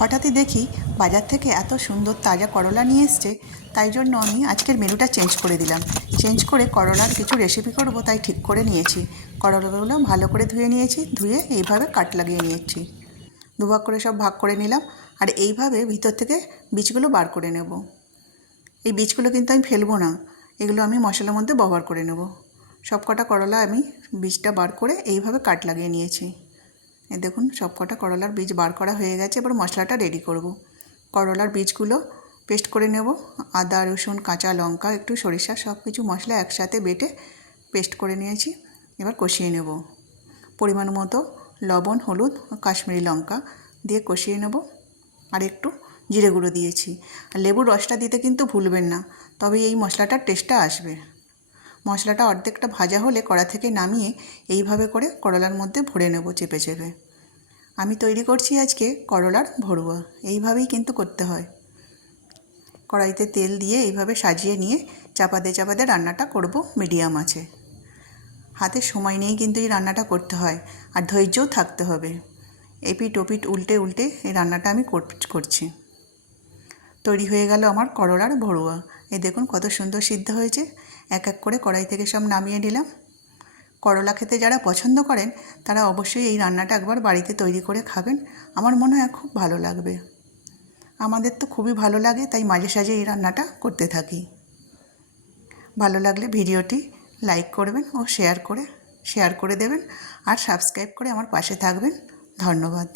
হঠাৎই দেখি বাজার থেকে এত সুন্দর তাজা করলা নিয়ে এসছে, তাই জন্য আমি আজকের মেনুটা চেঞ্জ করে দিলাম। চেঞ্জ করে করলার কিছু রেসিপি করব তাই ঠিক করে নিয়েছি। করলাগুলো ভালো করে ধুয়ে নিয়েছি, ধুয়ে এইভাবে কাট লাগিয়ে নিয়েছি। দুভাগ করে সব ভাগ করে নিলাম। আর এইভাবে ভিতর থেকে বীজগুলো বার করে নেব। এই বীজগুলো কিন্তু আমি ফেলবো না, এগুলো আমি মশলার মধ্যে ব্যবহার করে নেব। সব কটা করলা আমি বীজটা বার করে এইভাবে কাট লাগিয়ে নিয়েছি। এই দেখুন সব কটা করলার বীজ বার করা হয়ে গেছে। এবার মশলাটা রেডি করব। করলার বীজগুলো পেস্ট করে নেব। আদা, রসুন, কাঁচা লঙ্কা, একটু সরিষা, সব কিছু মশলা একসাথে বেটে পেস্ট করে নিয়েছি। এবার কষিয়ে নেব। পরিমাণ মতো লবণ, হলুদ, কাশ্মীরি লঙ্কা দিয়ে কষিয়ে নেব। আর একটু জিরে গুঁড়ো দিয়েছি। আর লেবুর রসটা দিতে কিন্তু ভুলবেন না, তবে এই মশলাটার টেস্টটা আসবে। মশলাটা অর্ধেকটা ভাজা হলে কড়া থেকে নামিয়ে এইভাবে করে করলার মধ্যে ভরে নেব চেপে চেপে। আমি তৈরি করছি আজকে করলার ভরুয়া। এইভাবেই কিন্তু করতে হয়। কড়াইতে তেল দিয়ে এইভাবে সাজিয়ে নিয়ে চাপাতে চাপাতে রান্নাটা করব মিডিয়াম আঁচে। হাতে সময় নিয়েই কিন্তু এই রান্নাটা করতে হয়, আর ধৈর্যও থাকতে হবে। এপিট ওপিট উল্টে উল্টে এই রান্নাটা আমি করছি। তৈরি হয়ে গেল আমার করলার ভরুয়া। এই দেখুন কত সুন্দর সিদ্ধ হয়েছে। এক এক করে কড়াই থেকে সব নামিয়ে নিলাম। করলা খেতে যারা পছন্দ করেন তারা অবশ্যই এই রান্নাটা একবার বাড়িতে তৈরি করে খাবেন। আমার মনে হয় খুব ভালো লাগবে। আমাদের তো খুবই ভালো লাগে, তাই মাঝে সাঝে এই রান্নাটা করতে থাকি। ভালো লাগলে ভিডিওটি লাইক করবেন ও শেয়ার করে দেবেন, আর সাবস্ক্রাইব করে আমার পাশে থাকবেন। ধন্যবাদ।